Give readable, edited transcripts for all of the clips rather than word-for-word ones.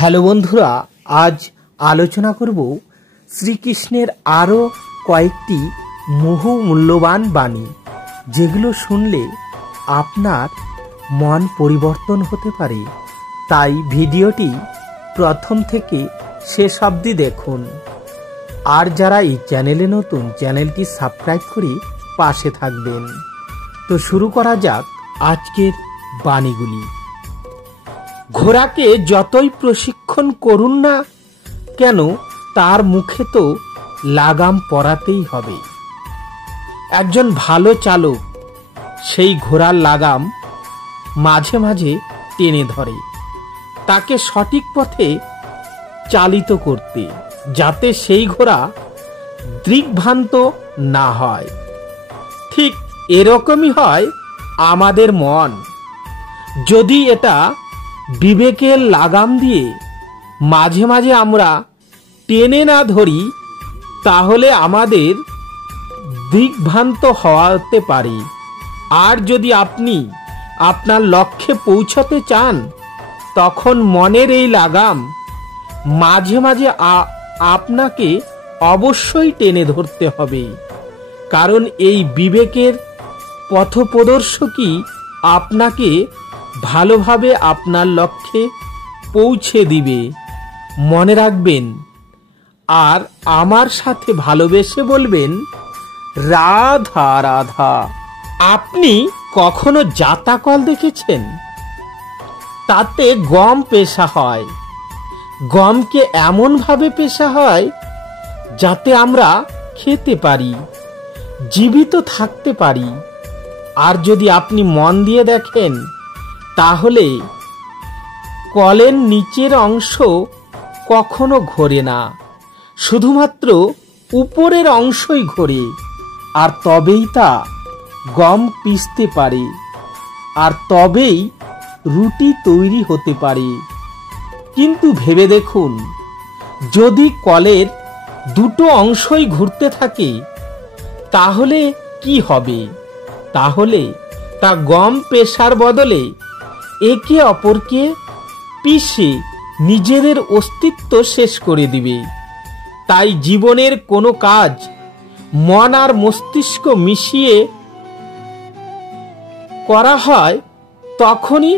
Hello বন্ধুরা, আজ আলোচনা করব শ্রীকৃষ্ণের আরও কয়েকটি বহু মূল্যবান বাণী, যেগুলো শুনলে আপনার মন পরিবর্তন হতে পারে। তাই ভিডিওটি প্রথম থেকে শেষ অবধি দেখুন। আর যারা এই চ্যানেলে নতুন, চ্যানেলটি সাবস্ক্রাইব করে পাশে থাকবেন। তো শুরু করা যাক আজকের বাণীগুলি। ঘোড়াকে যতই প্রশিক্ষণ করুন না কেন, তার মুখে তো লাগাম পরাতেই হবে। একজন ভালো চালক সেই ঘোড়ার লাগাম মাঝে মাঝে টেনে ধরে, তাকে সঠিক পথে চালিত করতে, যাতে সেই ঘোড়া দিগ্ভ্রান্ত না হয়। ঠিক এরকমই হয় আমাদের মন। যদি এটা বিবেকের লাগাম দিয়ে মাঝে মাঝে আমরা টেনে না ধরি, তাহলে আমাদের দিগ্ভ্রান্ত হওয়াতে পারে। আর যদি আপনি আপনার লক্ষ্যে পৌঁছাতে চান, তখন মনের এই লাগাম মাঝে মাঝে আপনাকে অবশ্যই টেনে ধরতে হবে। কারণ এই বিবেকের পথপ্রদর্শকই আপনাকে ভালোভাবে আপনার লক্ষ্যে পৌঁছে দিবে। মনে রাখবেন, আর আমার সাথে ভালোবেসে বলবেন, রাধা রাধা। আপনি কখনো জাতাকল দেখেছেন? তাতে গম পেষা হয়। গমকে এমনভাবে পেষা হয় যাতে আমরা খেতে পারি, জীবিত থাকতে পারি। আর যদি আপনি মন দিয়ে দেখেন, তাহলে কলের নিচের অংশ কখনো ঘোরে না, শুধুমাত্র উপরের অংশই ঘোরে। আর তবেই তা গম পিষতে পারে, আর তবেই রুটি তৈরি হতে পারে। কিন্তু ভেবে দেখুন, যদি কলের দুটো অংশই ঘুরতে থাকে, তাহলে কি হবে? তাহলে তা গম পেষার বদলে একে অপরকে পিষে নিজেদের অস্তিত্ব শেষ করে দিবে। তাই জীবনের কোনো কাজ মন আর মস্তিষ্ক মিশিয়ে করা হয়, তখনই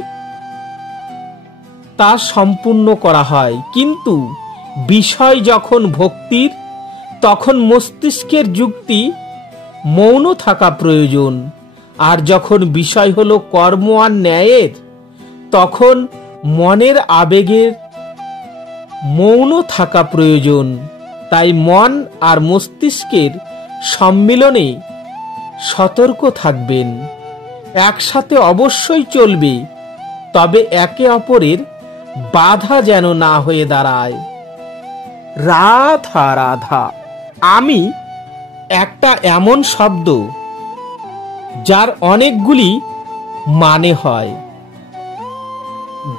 তা সম্পূর্ণ করা হয়। কিন্তু বিষয় যখন ভক্তির, তখন মস্তিষ্কের যুক্তি মৌন থাকা প্রয়োজন। আর যখন বিষয় হলো কর্ম আর ন্যায়ের, তখন মনের আবেগের মৌন থাকা প্রয়োজন। তাই মন আর মস্তিষ্কের সম্মিলনে সতর্ক থাকবেন। একসাথে অবশ্যই চলবে, তবে একে অপরের বাধা যেন না হয়ে দাঁড়ায়। রাধা রাধা। আমি একটা এমন শব্দ যার অনেকগুলি মানে হয়,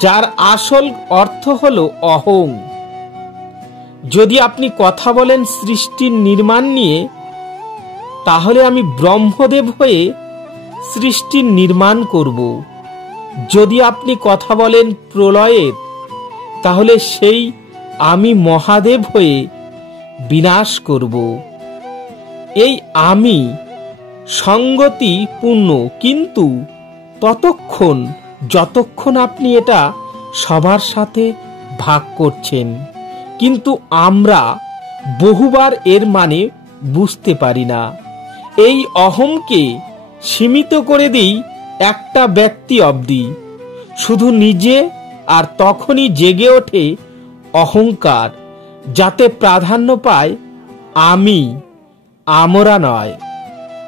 যার আসল অর্থ হলো অহং। যদি আপনি কথা বলেন সৃষ্টির নির্মাণ নিয়ে, তাহলে আমি ব্রহ্মদেব হয়ে সৃষ্টির নির্মাণ করব। যদি আপনি কথা বলেন প্রলয়ের, তাহলে সেই আমি মহাদেব হয়ে বিনাশ করব। এই আমি সঙ্গতি পূর্ণ, কিন্তু ততক্ষণ যতক্ষণ আপনি এটা সবার সাথে ভাগ করছেন। কিন্তু আমরা বহুবার এর মানে বুঝতে পারি না। এই অহংকে সীমিত করে দিই একটা ব্যক্তি অবধি, শুধু নিজে। আর তখনই জেগে ওঠে অহংকার, যাতে প্রাধান্য পায় আমি, আমরা নয়।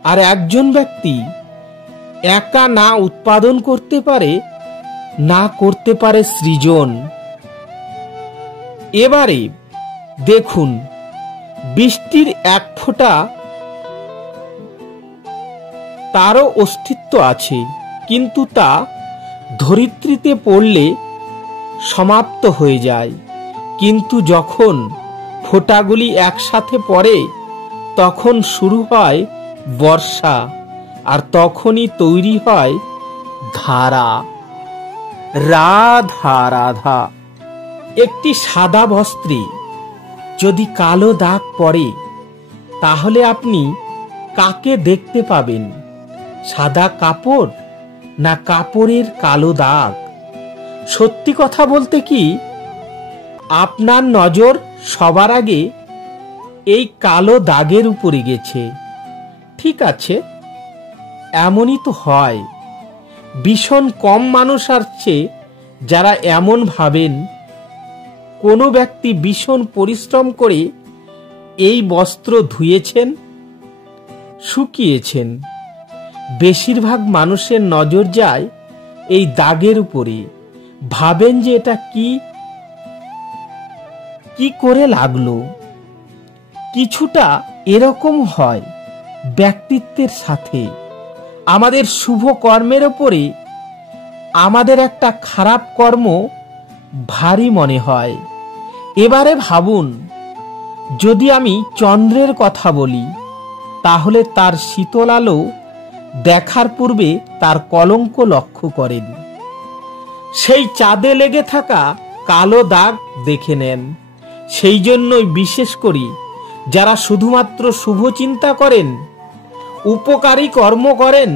আর একজন ব্যক্তি একা না উৎপাদন করতে পারে, না করতে পারে সৃজন। এবারে দেখুন, বৃষ্টির এক ফোঁটা তারও অস্তিত্ব আছে, কিন্তু তা ধরিত্রীতে পড়লে সমাপ্ত হয়ে যায়। কিন্তু যখন ফোঁটাগুলি একসাথে পড়ে, তখন শুরু হয় বর্ষা, আর তখনই তৈরি হয় ধারা। রাধা রাধা। একটি সাদা বস্ত্রে যদি কালো দাগ পড়ে তাহলে আপনি কাকে দেখতে পাবেন? সাদা কাপড় না কাপড়ের কালো দাগ? সত্যি কথা বলতে কি, আপনার নজর সবার আগে এই কালো দাগের উপরে গেছে। ঠিক আছে, এমনই তো হয়। ভীষণ কম মানুষ আছে যারা এমন ভাবেন কোনো ব্যক্তি ভীষণ পরিশ্রম করে এই বস্ত্র ধুয়েছেন, শুকিয়েছেন। বেশিরভাগ মানুষের নজর যায় এই দাগের উপরে, ভাবেন যে এটা কি করে লাগলো। কিছুটা এরকম হয় ব্যক্তিত্বের সাথে। আমাদের শুভ কর্মের ওপরে আমাদের একটা খারাপ কর্ম ভারী মনে হয়। এবারে ভাবুন, যদি আমি চন্দ্রের কথা বলি তাহলে তার শীতল আলো দেখার পূর্বে তার কলঙ্ক লক্ষ্য করেন। সেই চাঁদে লেগে থাকা কালো দাগ দেখে নেন। সেই জন্যই বিশেষ করি যারা শুধুমাত্র শুভ চিন্তা করেন, উপকারী কর্ম করেন,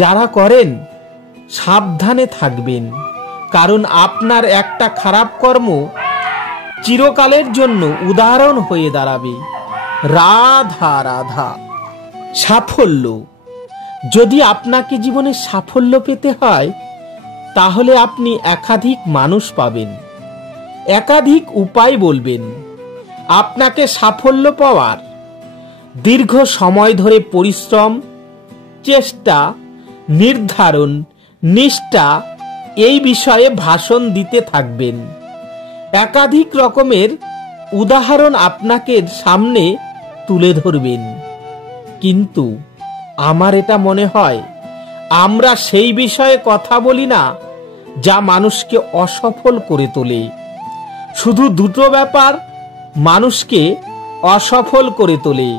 যারা করেন, সাবধানে থাকবেন। কারণ আপনার একটা খারাপ কর্ম চিরকালের জন্য উদাহরণ হয়ে দাঁড়াবে। রাধা রাধা। সাফল্য। যদি আপনাকে জীবনে সাফল্য পেতে হয় তাহলে আপনি একাধিক মানুষ পাবেন, একাধিক উপায় বলবেন। আপনাকে সাফল্য পাওয়ার দীর্ঘ সময় ধরে পরিশ্রম, চেষ্টা, নির্ধারণ, নিষ্ঠা এই বিষয়ে ভাষণ দিতে থাকবেন। একাধিক রকমের উদাহরণ আপনাকে সামনে তুলে ধরবেন। কিন্তু আমার এটা মনে হয় আমরা সেই বিষয়ে কথা বলি না যা মানুষকে অসফল করে তোলে। শুধু দুটো ব্যাপার মানুষকে অসফল করে তোলে।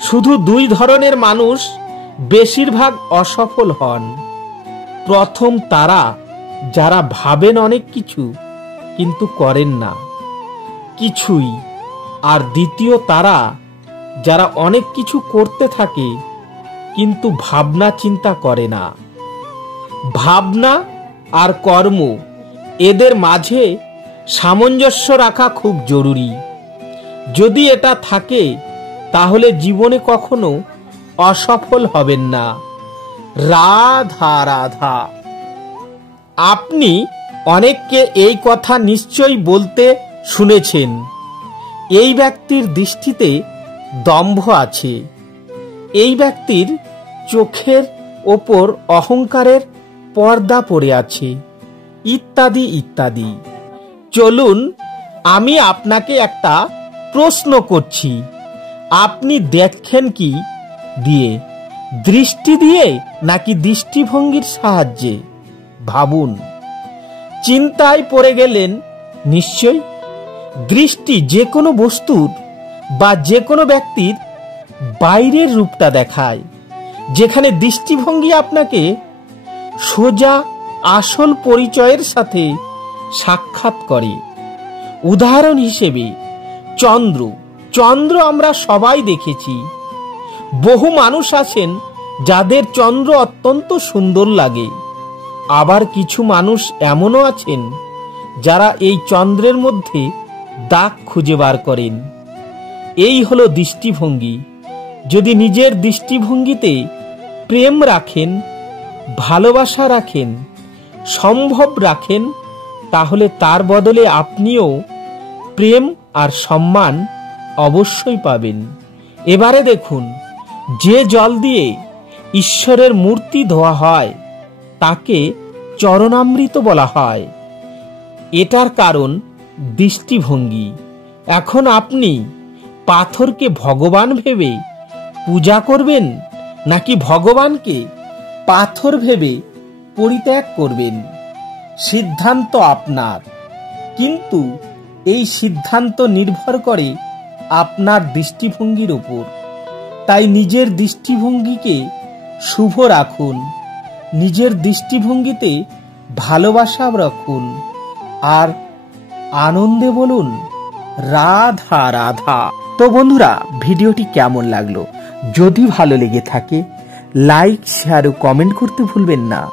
শুধু দুই ধরনের মানুষ বেশিরভাগ অসফল হন। প্রথম তারা যারা ভাবেন অনেক কিছু কিন্তু করেন না কিছুই, আর দ্বিতীয় তারা যারা অনেক কিছু করতে থাকে কিন্তু ভাবনা চিন্তা করে না। ভাবনা আর কর্ম এদের মাঝে সামঞ্জস্য রাখা খুব জরুরি। যদি এটা থাকে তাহলে জীবনে কখনো অসফল হবেন না। রাধা রাধা। আপনি অনেককে এই কথা নিশ্চয়ই বলতে শুনেছেন, এই ব্যক্তির দৃষ্টিতে দম্ভ আছে, এই ব্যক্তির চোখের ওপর অহংকারের পর্দা পড়ে আছে, ইত্যাদি ইত্যাদি। চলুন আমি আপনাকে একটা প্রশ্ন করছি, আপনি দেখেন কি দিয়ে? দৃষ্টি দিয়ে নাকি দৃষ্টিভঙ্গির সাহায্যে? ভাবুন। চিন্তায় পড়ে গেলেন নিশ্চয়। দৃষ্টি যে কোনো বস্তুর বা যে কোনো ব্যক্তির বাইরের রূপটা দেখায়, যেখানে দৃষ্টিভঙ্গি আপনাকে সোজা আসল পরিচয়ের সাথে সাক্ষাৎ করে। উদাহরণ হিসেবে চন্দ্র আমরা সবাই দেখেছি। বহু মানুষ আছেন যাদের চন্দ্র অত্যন্ত সুন্দর লাগে, আবার কিছু মানুষ এমনও আছেন যারা এই চন্দ্রের মধ্যে দাগ খুঁজে বার করেন। এই হলো দৃষ্টিভঙ্গি। যদি নিজের দৃষ্টিভঙ্গিতে প্রেম রাখেন, ভালোবাসা রাখেন, সম্ভব রাখেন, তাহলে তার বদলে আপনিও প্রেম আর সম্মান অবশ্যই পাবেন। এবারে দেখুন, যে জল দিয়ে ঈশ্বরের মূর্তি ধোয়া হয় তাকে চরণামৃত বলা হয়। এটার কারণ দৃষ্টিভঙ্গি। এখন আপনি পাথরকে ভগবান ভেবে পূজা করবেন নাকি ভগবানকে পাথর ভেবে পরিত্যাগ করবেন? সিদ্ধান্ত আপনার, কিন্তু এই সিদ্ধান্ত নির্ভর করে আপনার দৃষ্টিভঙ্গির উপর। তাই নিজের দৃষ্টিভঙ্গিকে শুভ রাখুন, নিজের দৃষ্টিভঙ্গিতে ভালোবাসা রাখুন, আর আনন্দে বলুন রাধা রাধা। তো বন্ধুরা, ভিডিওটি কেমন লাগলো? যদি ভালো লেগে থাকে লাইক, শেয়ার ও কমেন্ট করতে ভুলবেন না।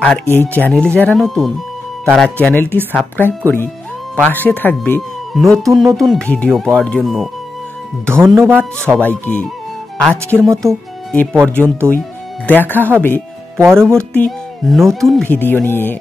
আর এই চ্যানেলে যারা নতুন তারা চ্যানেলটি সাবস্ক্রাইব করি পাশে থাকবে নতুন নতুন ভিডিও পাওয়ার জন্য। ধন্যবাদ সবাইকে। আজকের মতো এ পর্যন্তই। দেখা হবে পরবর্তী নতুন ভিডিও নিয়ে।